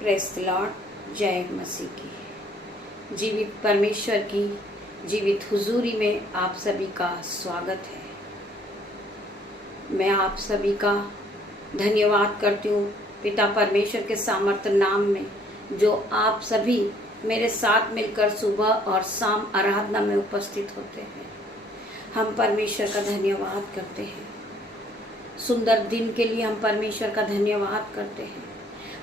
Press the Lord. जय मसीह की। जीवित परमेश्वर की जीवित हुजूरी में आप सभी का स्वागत है। मैं आप सभी का धन्यवाद करती हूँ पिता परमेश्वर के सामर्थ्य नाम में, जो आप सभी मेरे साथ मिलकर सुबह और शाम आराधना में उपस्थित होते हैं। हम परमेश्वर का धन्यवाद करते हैं। सुंदर दिन के लिए हम परमेश्वर का धन्यवाद करते हैं।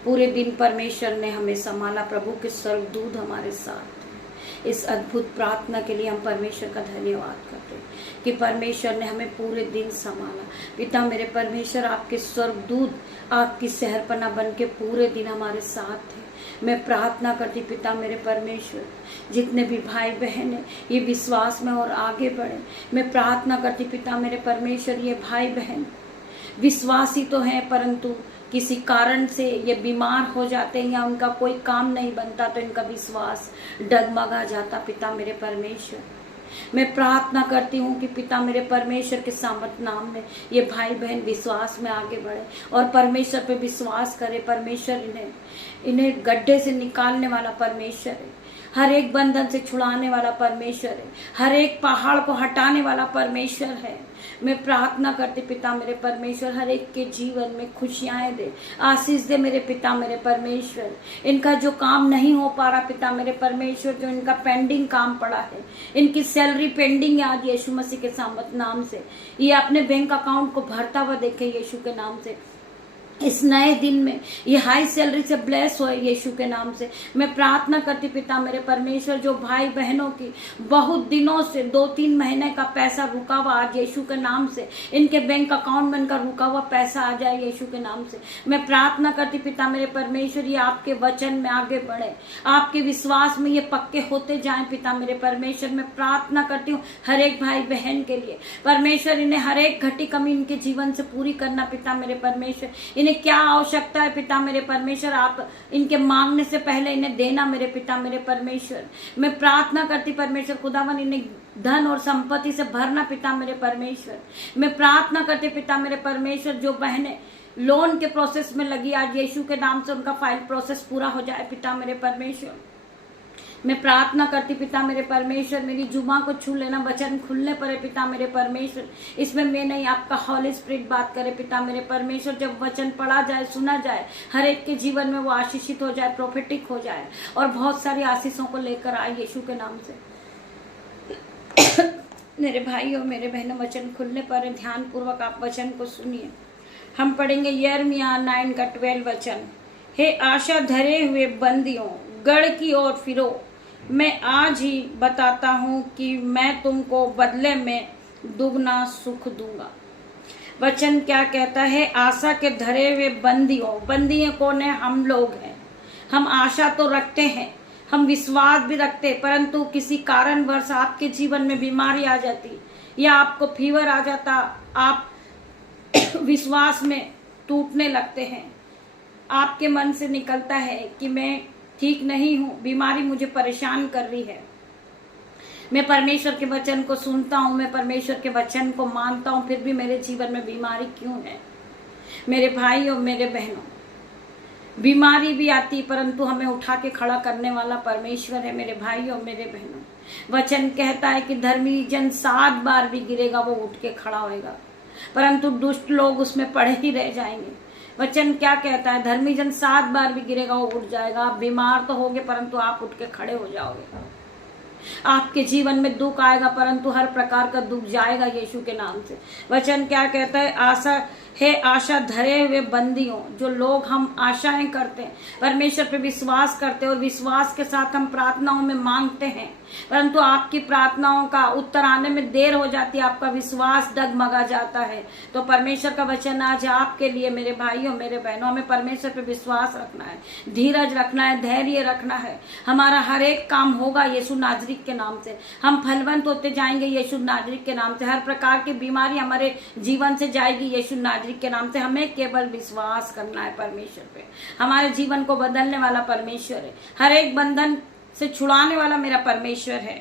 पूरे दिन परमेश्वर ने हमें संभाला। प्रभु के स्वर्गदूत हमारे साथ हैं। इस अद्भुत प्रार्थना के लिए हम परमेश्वर का धन्यवाद करते हैं कि परमेश्वर ने हमें पूरे दिन संभाला। पिता मेरे परमेश्वर, आपके स्वर्गदूत आपकी सहरपना बन के पूरे दिन हमारे साथ थे। मैं प्रार्थना करती पिता मेरे परमेश्वर, जितने भी भाई बहन हैं ये विश्वास में और आगे बढ़े। मैं प्रार्थना करती पिता मेरे परमेश्वर, ये भाई बहन विश्वासी तो हैं परंतु किसी कारण से ये बीमार हो जाते हैं या उनका कोई काम नहीं बनता तो इनका विश्वास डगमगा जाता। पिता मेरे परमेश्वर, मैं प्रार्थना करती हूँ कि पिता मेरे परमेश्वर के सामर्थ नाम में ये भाई बहन विश्वास में आगे बढ़े और परमेश्वर पे विश्वास करे। परमेश्वर इन्हें गड्ढे से निकालने वाला परमेश्वर है। हर एक बंधन से छुड़ाने वाला परमेश्वर है। हर एक पहाड़ को हटाने वाला परमेश्वर है। मैं प्रार्थना करती पिता मेरे परमेश्वर, हर एक के जीवन में खुशियां दे, आशीष दे मेरे पिता मेरे परमेश्वर। इनका जो काम नहीं हो पा रहा पिता मेरे परमेश्वर, जो इनका पेंडिंग काम पड़ा है, इनकी सैलरी पेंडिंग है, आज यीशु मसीह के सामर्थ नाम से ये अपने बैंक अकाउंट को भरता हुआ देखे यीशु के नाम से। इस नए दिन में ये हाई सैलरी से ब्लेस हो यीशु के नाम से। मैं प्रार्थना करती पिता मेरे परमेश्वर, जो भाई बहनों की बहुत दिनों से 2-3 महीने का पैसा रुका हुआ, आज यीशु के नाम से इनके बैंक अकाउंट में इनका रुका हुआ पैसा आ जाए यीशु के नाम से। मैं प्रार्थना करती पिता मेरे परमेश्वर, ये आपके वचन में आगे बढ़े, आपके विश्वास में ये पक्के होते जाएं पिता मेरे परमेश्वर। मैं प्रार्थना करती हूँ हर एक भाई बहन के लिए परमेश्वर, इन्हें हर एक घटी कमी इनके जीवन से पूरी करना पिता मेरे परमेश्वर। इन्हें क्या आवश्यकता है पिता मेरे परमेश्वर, आप इनके मांगने से पहले इन्हें देना मेरे पिता मेरे परमेश्वर। मैं प्रार्थना करती परमेश्वर खुदावन, इन्हें धन और संपत्ति से भरना पिता मेरे परमेश्वर। मैं प्रार्थना करती पिता मेरे परमेश्वर, जो बहनें लोन के प्रोसेस में लगी, आज यीशु के नाम से उनका फाइल प्रोसेस पूरा हो जाए पिता मेरे परमेश्वर। मैं प्रार्थना करती पिता मेरे परमेश्वर, मेरी जुबान को छू लेना, वचन खुलने पड़े पिता मेरे परमेश्वर। इसमें मैं नहीं, आपका हॉली स्पिरिट बात करे पिता मेरे परमेश्वर। जब वचन पढ़ा जाए, सुना जाए, हर एक के जीवन में वो आशीषित हो जाए, प्रोफेटिक हो जाए और बहुत सारी आशीषों को लेकर आए यीशु के नाम से। मेरे भाई और मेरे बहनों, वचन खुलने पर ध्यान पूर्वक आप वचन को सुनिए। हम पढ़ेंगे यिर्मयाह 9 का 12 वचन। हे आशा धरे हुए बंदियों, गढ़ की ओर फिरो। मैं आज ही बताता हूँ कि मैं तुमको बदले में दुगना सुख दूंगा। वचन क्या कहता है? आशा के धरे हुए बंदियों, बंदियां कौन है? हम लोग हैं। हम आशा तो रखते हैं, हम विश्वास भी रखते हैं, परंतु किसी कारणवश आपके जीवन में बीमारी आ जाती या आपको फीवर आ जाता, आप विश्वास में टूटने लगते हैं। आपके मन से निकलता है कि मैं ठीक नहीं हूँ, बीमारी मुझे परेशान कर रही है। मैं परमेश्वर के वचन को सुनता हूँ, मैं परमेश्वर के वचन को मानता हूँ, फिर भी मेरे जीवन में बीमारी क्यों है? मेरे भाई और मेरे बहनों, बीमारी भी आती परंतु हमें उठा के खड़ा करने वाला परमेश्वर है। मेरे भाई और मेरे बहनों, वचन कहता है कि धर्मी जन 7 बार भी गिरेगा वो उठ के खड़ा होएगा, परंतु दुष्ट लोग उसमें पड़े ही रह जाएंगे। वचन क्या कहता है? धर्मी जन 7 बार भी गिरेगा वो उठ जाएगा। आप बीमार तो होगे परंतु आप उठ के खड़े हो जाओगे। आपके जीवन में दुख आएगा परंतु हर प्रकार का दुख जाएगा यीशु के नाम से। वचन क्या कहता है? आशा धरे हुए बंदियों, जो लोग हम आशाएं करते हैं, परमेश्वर पे विश्वास करते हैं और विश्वास के साथ हम प्रार्थनाओं में मांगते हैं, परंतु आपकी प्रार्थनाओं का उत्तर आने में देर हो जाती है, आपका विश्वास डगमगा जाता है। तो परमेश्वर का वचन आज आपके लिए मेरे भाइयों मेरे बहनों, हमें परमेश्वर पे विश्वास रखना है, धीरज रखना है, धैर्य रखना है। हमारा हर एक काम होगा यीशु नाजरीत के नाम से। हम फलवंत होते जाएंगे यीशु नाजरीत के नाम से। हर प्रकार की बीमारी हमारे जीवन से जाएगी यीशु नाजरीत के नाम से। हमें केवल विश्वास करना है परमेश्वर पे। हमारे जीवन को बदलने वाला परमेश्वर है, हर एक बंधन से छुड़ाने वाला मेरा परमेश्वर है।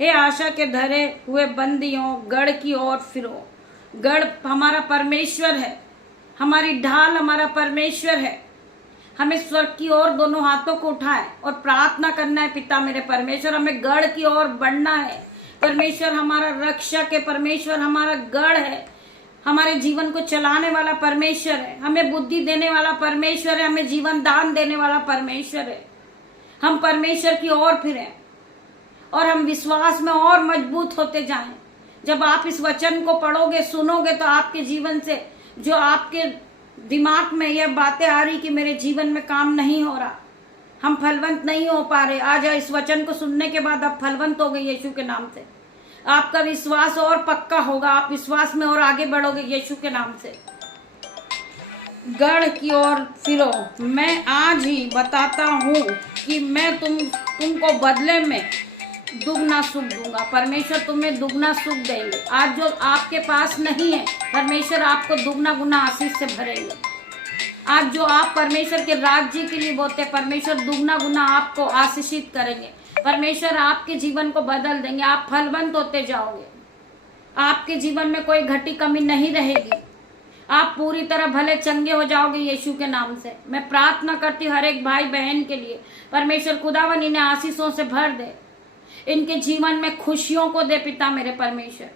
हे आशा के धरे हुए बंदियों, गढ़ की ओर फिरो। गढ़ हमारा परमेश्वर है, हमारी ढाल हमारा परमेश्वर है। हमें स्वर्ग की ओर दोनों हाथों को उठाए और प्रार्थना करना है पिता मेरे परमेश्वर। हमें गढ़ की ओर बढ़ना है। परमेश्वर हमारा रक्षक है, परमेश्वर हमारा गढ़ है, हमारे जीवन को चलाने वाला परमेश्वर है, हमें बुद्धि देने वाला परमेश्वर है, हमें जीवन दान देने वाला परमेश्वर है। हम परमेश्वर की ओर फिरें और हम विश्वास में और मजबूत होते जाएं। जब आप इस वचन को पढ़ोगे, सुनोगे, तो आपके जीवन से जो आपके दिमाग में यह बातें आ रही कि मेरे जीवन में काम नहीं हो रहा, हम फलवंत नहीं हो पा रहे, आज इस वचन को सुनने के बाद आप फलवंत हो गए यीशु के नाम से। आपका विश्वास और पक्का होगा, आप विश्वास में और आगे बढ़ोगे यीशु के नाम से। गढ़ की ओर फिरो। मैं आज ही बताता हूँ कि मैं तुमको बदले में दुगना सुख दूंगा। परमेश्वर तुम्हें दुगना सुख देंगे। आज जो आपके पास नहीं है, परमेश्वर आपको दुगना गुना आशीष से भरेंगे। आज जो आप परमेश्वर के राज्य के लिए बोलते, परमेश्वर दुगना गुना आपको आशीषित करेंगे। परमेश्वर आपके जीवन को बदल देंगे। आप फलवंत होते जाओगे। आपके जीवन में कोई घटी कमी नहीं रहेगी। आप पूरी तरह भले चंगे हो जाओगे यीशु के नाम से। मैं प्रार्थना करती हूँ हर एक भाई बहन के लिए, परमेश्वर खुदावन इन्हें आशीषों से भर दे, इनके जीवन में खुशियों को दे पिता मेरे परमेश्वर।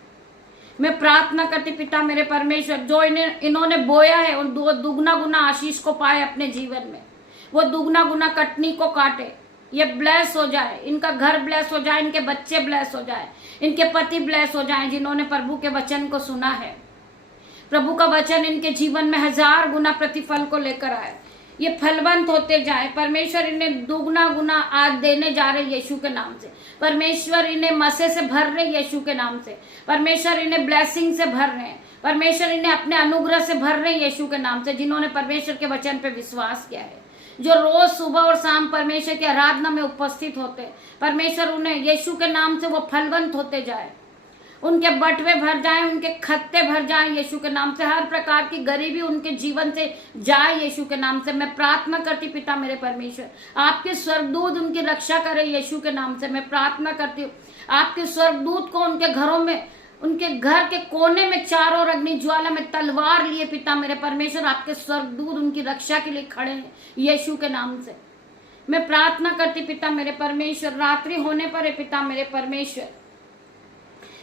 मैं प्रार्थना करती पिता मेरे परमेश्वर, जो इन्होंने बोया है उन दुगना गुना आशीष को पाए अपने जीवन में। वो दुगना गुना कटनी को काटे, ये ब्लेस हो जाए, इनका घर ब्लेस हो जाए, इनके बच्चे ब्लेस हो जाए, इनके पति ब्लेस हो जाए जिन्होंने प्रभु के वचन को सुना है। प्रभु का वचन इनके जीवन में 1000 गुना प्रतिफल को लेकर आए। ये फलवंत होते जाए। परमेश्वर इन्हें दुगना गुना आज देने जा रहे यीशु के नाम से। परमेश्वर इन्हें मसे से भर रहे यीशु के नाम से। परमेश्वर इन्हें ब्लेसिंग से भर रहे हैं। परमेश्वर इन्हें अपने अनुग्रह से भर रहे यीशु के नाम से, जिन्होंने परमेश्वर के वचन पे विश्वास किया है, जो रोज सुबह और शाम परमेश्वर की आराधना में उपस्थित होते। परमेश्वर उन्हें यीशु के नाम से वो फलवंत होते जाए, उनके बटवे भर जाएं, उनके खत्ते भर जाएं यीशु के नाम से। हर प्रकार की गरीबी उनके जीवन से जाए यीशु के नाम से। मैं प्रार्थना करती पिता मेरे परमेश्वर, आपके स्वर्गदूत उनकी रक्षा करे यीशु के नाम से। मैं प्रार्थना करती हूँ आपके स्वर्गदूत को उनके घरों में, उनके घर के कोने में चारों अग्नि ज्वाला में तलवार लिए पिता मेरे परमेश्वर, आपके स्वर्गदूत उनकी रक्षा के लिए खड़े हैं यीशु के नाम से। मैं प्रार्थना करती पिता मेरे परमेश्वर, रात्रि होने पर है पिता मेरे परमेश्वर,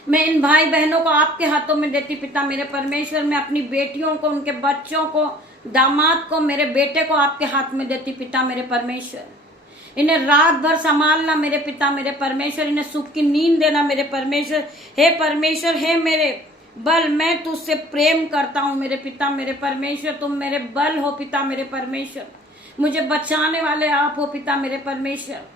मैं इन भाई बहनों को आपके हाथों में देती पिता मेरे परमेश्वर। मैं अपनी बेटियों को, उनके बच्चों को, दामाद को, मेरे बेटे को आपके हाथ में देती पिता मेरे परमेश्वर। इन्हें रात भर संभालना मेरे पिता मेरे परमेश्वर, इन्हें सुख की नींद देना मेरे परमेश्वर। हे परमेश्वर, हे मेरे बल, मैं तुझसे प्रेम करता हूँ मेरे पिता मेरे परमेश्वर। तुम मेरे बल हो पिता मेरे परमेश्वर, मुझे बचाने वाले आप हो पिता मेरे परमेश्वर।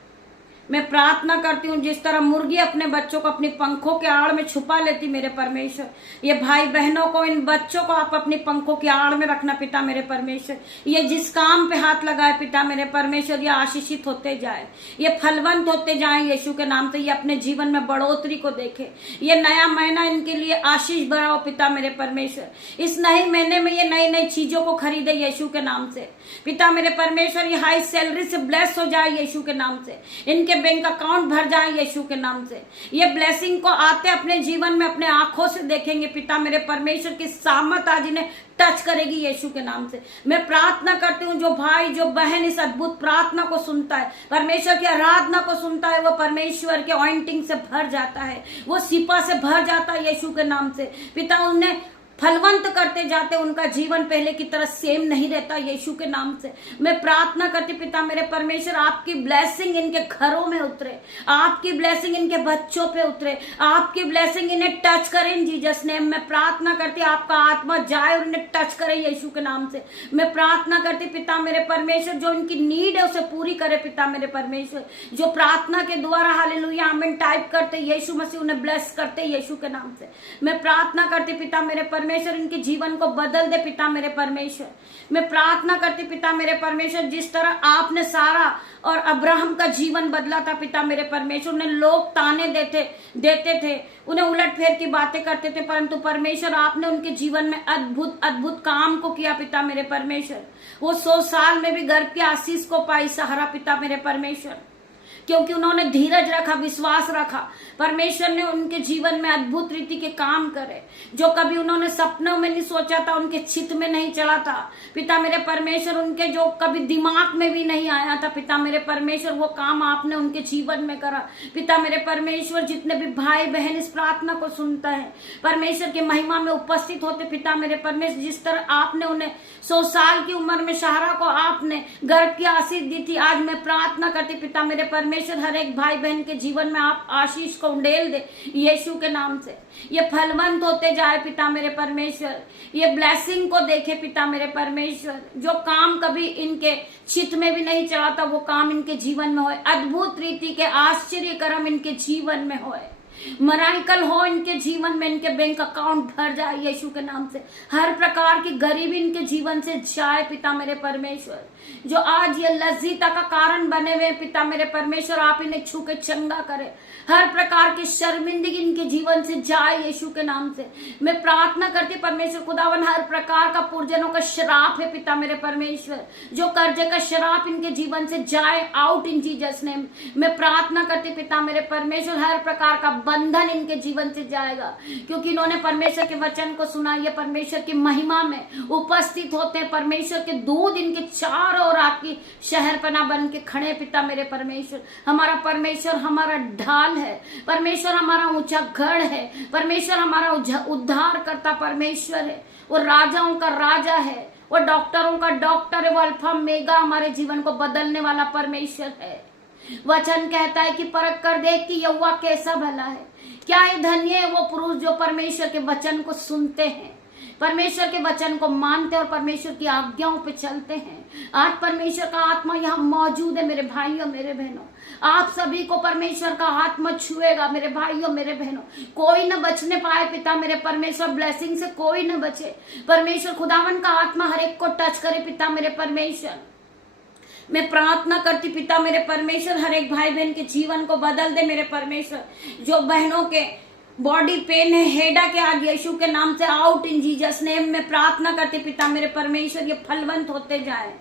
मैं प्रार्थना करती हूँ जिस तरह मुर्गी अपने बच्चों को अपनी पंखों के आड़ में छुपा लेती मेरे परमेश्वर, ये भाई बहनों को, इन बच्चों को आप अपनी पंखों की आड़ में रखना पिता मेरे परमेश्वर। ये जिस काम पे हाथ लगाए पिता मेरे परमेश्वर, ये आशीषित होते जाए, ये फलवंत होते जाए यीशु के नाम से। ये अपने जीवन में बढ़ोतरी को देखे। ये नया महीना इनके लिए आशीष भरा हो पिता मेरे परमेश्वर। इस नए महीने में ये नई नई चीजों को खरीदे यीशु के नाम से पिता मेरे परमेश्वर। ये हाई सैलरी से ब्लेस हो जाए यीशु के नाम से। इनके बैंक अकाउंट भर जाए यीशु के नाम से। ये ब्लेसिंग को आते अपने जीवन में अपने आंखों से देखेंगे पिता मेरे परमेश्वर की सामर्थ आज इन्हें टच करेगी यीशु के नाम से। मैं प्रार्थना करती हूँ जो भाई जो बहन इस अद्भुत प्रार्थना को सुनता है, परमेश्वर की आराधना को सुनता है, वो परमेश्वर के ऑइंटिंग से भर जाता है, वो सिपा से भर जाता है यीशु के नाम से। पिता उन्हें फलवंत करते जाते, उनका जीवन पहले की तरह सेम नहीं रहता यीशु के नाम से। मैं प्रार्थना करती पिता मेरे परमेश्वर, आपकी ब्लेसिंग इनके घरों में उतरे, आपकी ब्लेसिंग इनके बच्चों पे उतरे, आपकी ब्लेसिंग इन्हें टच करे इन जीसस नेम। मैं प्रार्थना करती आपका आत्मा जाए और इन्हें टच करे यीशु के नाम से। मैं प्रार्थना करती पिता मेरे परमेश्वर, जो इनकी नीड है उसे पूरी करे पिता मेरे परमेश्वर। जो प्रार्थना के द्वारा हालेलुया आमीन टाइप करते यीशु मसीह उन्हें ब्लेस करते यीशु के नाम से। मैं प्रार्थना करती पिता मेरे परमेश्वर, इनके जीवन को बदल दे पिता मेरे परमेश्वर। मैं प्रार्थना करती पिता मेरे परमेश्वर, जिस तरह आपने सारा और अब्राहम का जीवन बदला था पिता मेरे परमेश्वर। उन्हें लोग ताने देते थे, उन्हें उलट फेर की बातें करते थे, परंतु परमेश्वर आपने उनके जीवन में अद्भुत अद्भुत काम को किया पिता मेरे परमेश्वर। वो 100 साल में भी गर्भ की आशीष को पाई सहारा पिता मेरे परमेश्वर। क्योंकि उन्होंने धीरज रखा, विश्वास रखा। परमेश्वर ने उनके जीवन में अद्भुत रीति के काम करे, जो कभी उन्होंने सपनों में नहीं सोचा था, उनके चित्त में नहीं चला था। पिता मेरे परमेश्वर, उनके जो कभी दिमाग में भी नहीं आया था, पिता मेरे परमेश्वर, वो काम आपने उनके जीवन में करा। पिता मेरे परमेश्वर, जितने भी भाई बहन इस प्रार्थना को सुनता है, परमेश्वर की महिमा में उपस्थित होते, पिता मेरे परमेश्वर, जिस तरह आपने उन्हें 100 साल की उम्र में शारा को आपने गर्भ की आशीष दी थी, आज मैं प्रार्थना करती पिता मेरे परमेश्वर, हर एक भाई बहन के जीवन में आप आशीष को उंडेल दे यीशु के नाम से। ये फलवंत होते जाए पिता मेरे परमेश्वर, ये ब्लेसिंग को देखे पिता मेरे परमेश्वर, जो काम कभी इनके चित्त में भी नहीं चला था वो काम इनके जीवन में होए, अद्भुत रीति के आश्चर्य कर्म इनके जीवन में होए, मराइकल हो इनके जीवन में, इनके बैंक अकाउंट भर जाए यीशु के नाम से, हर प्रकार की गरीबी इनके जीवन से जाए पिता मेरे परमेश्वर। जो आज ये लज्जिता का कारण बने हुए पिता मेरे परमेश्वर, आप इन्हें छू के चंगा करे, हर प्रकार की शर्मिंदगी इनके जीवन से जाए यीशु के नाम से। मैं प्रार्थना करती परमेश्वर खुदावन, हर प्रकार का पुरजनों का श्राप है पिता मेरे परमेश्वर, जो कर्जे का श्राप इनके जीवन से जाए आउट इन जीसस नेम। मैं प्रार्थना करती पिता मेरे परमेश्वर, हर प्रकार का बंधन इनके जीवन से जाएगा, क्योंकि इन्होंने परमेश्वर के वचन को सुना। ये परमेश्वर की महिमा में उपस्थित होते हैं, परमेश्वर के दूध इनके चारों ओर आपकी शहरपना बन के खड़े पिता मेरे परमेश्वर। हमारा परमेश्वर हमारा ढाल है, परमेश्वर हमारा ऊंचा गढ़ है, परमेश्वर हमारा उद्धार करता परमेश्वर है, वो राजाओं का राजा है, वो डॉक्टरों का डॉक्टर है, वो अल्फा मेगा हमारे जीवन को बदलने वाला परमेश्वर है। वचन कहता है कि परख कर देख कि यहोवा कैसा भला है। क्या है धन्य है वो पुरुष जो परमेश्वर के वचन को सुनते हैं, परमेश्वर के वचन को मानते हैं और परमेश्वर की आज्ञाओं पे चलते हैं। आज परमेश्वर का आत्मा यहाँ मौजूद है मेरे भाइयों मेरे बहनों, आप सभी को परमेश्वर का आत्मा छुएगा मेरे भाइयों मेरे बहनों। कोई न बचने पाए पिता मेरे परमेश्वर, ब्लेसिंग से कोई न बचे। परमेश्वर खुदावन का आत्मा हर एक को टच करे पिता मेरे परमेश्वर। मैं प्रार्थना करती पिता मेरे परमेश्वर, हर एक भाई बहन के जीवन को बदल दे मेरे परमेश्वर। जो बहनों के बॉडी पेन है, हेडा के आज यीशु के नाम से आउट इन जीसस नेम में प्रार्थना करते पिता मेरे परमेश्वर, ये फलवंत होते जाए,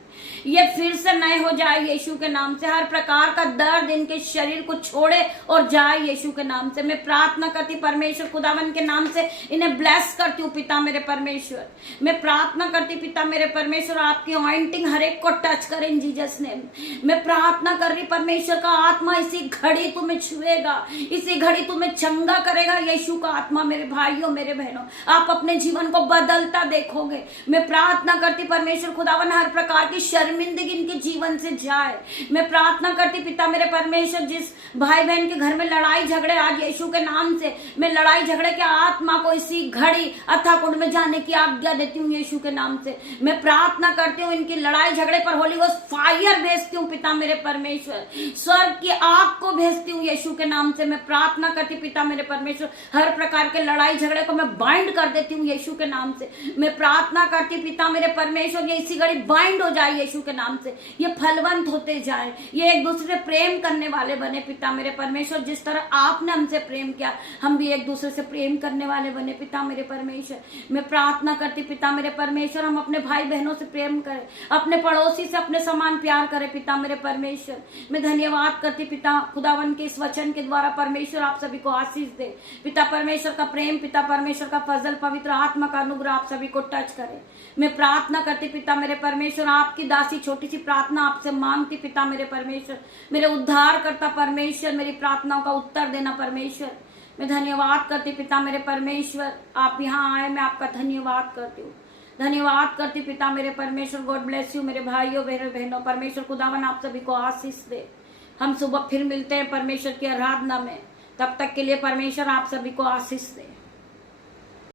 ये फिर से नए हो जाए यीशु के नाम से। हर प्रकार का दर्द इनके शरीर को छोड़े और जाए यीशु के नाम से। मैं प्रार्थना करती परमेश्वर खुदावन के नाम से, इन्हें ब्लेस करती हूँ पिता मेरे परमेश्वर। मैं प्रार्थना करती पिता मेरे परमेश्वर, आपकी ऑइंटिंग हर एक को टच करे इन जीसस नेम। मैं प्रार्थना कर रही परमेश्वर का आत्मा इसी घड़ी तुम्हें छुएगा, इसी घड़ी तुम्हें चंगा करेगा यीशु का आत्मा मेरे भाइयों मेरे बहनों। आप अपने जीवन को बदलता देखोगे। मैं प्रार्थना करती परमेश्वर खुदावन, हर प्रकार की शर्मिंदगी इनके जीवन से जाए। मैं प्रार्थना करती पिता मेरे परमेश्वर, जिस भाई बहन के घर में लड़ाई झगड़े आज यीशु के नाम से, मैं लड़ाई झगड़े के आत्मा को इसी घड़ी अथाह कुंड में जाने की आज्ञा देती हूँ यीशु के नाम से। मैं प्रार्थना करती हूँ इनकी लड़ाई झगड़े पर होली गोस्ट फायर भेजती हूँ पिता मेरे परमेश्वर, स्वर्ग की आग को भेजती हूँ यीशु के नाम से। मैं प्रार्थना करती पिता मेरे परमेश्वर, हर प्रकार के लड़ाई झगड़े को मैं बाइंड कर देती हूँ यीशु के नाम से। मैं प्रार्थना करती पिता मेरे परमेश्वर, ये इसी घड़ी बाइंड हो जाए यीशु के नाम से, ये फलवंत होते जाए, ये एक दूसरे प्रेम करने वाले बने पिता मेरे परमेश्वर। जिस तरह आपने हमसे प्रेम किया, हम भी एक दूसरे से प्रेम करने वाले बने पिता मेरे परमेश्वर। मैं प्रार्थना करती पिता मेरे परमेश्वर, हम अपने भाई बहनों से प्रेम करें, अपने पड़ोसी से अपने समान प्यार करें पिता मेरे परमेश्वर। मैं धन्यवाद करती पिता खुदावन के इस वचन के द्वारा परमेश्वर आप सभी को आशीष दे पिता परमेश्वर का प्रेम, पिता परमेश्वर का फजल, पवित्र आत्मा का अनुग्रह आप सभी को टच करे। मैं प्रार्थना करती पिता मेरे परमेश्वर, आपकी दासी छोटी सी प्रार्थना आपसे मांगती पिता मेरे परमेश्वर, मेरे उद्धार करता परमेश्वर, मेरी प्रार्थनाओं का उत्तर देना परमेश्वर। मैं धन्यवाद करती पिता मेरे परमेश्वर, आप यहाँ आए, मैं आपका धन्यवाद करती हूँ, धन्यवाद करती पिता मेरे परमेश्वर। गॉड ब्लेस यू मेरे भाइयों मेरे बहनों। परमेश्वर खुदावन आप सभी को आशीष दे। हम सुबह फिर मिलते हैं परमेश्वर की आराधना में, तब तक के लिए परमेश्वर आप सभी को आशीष दे।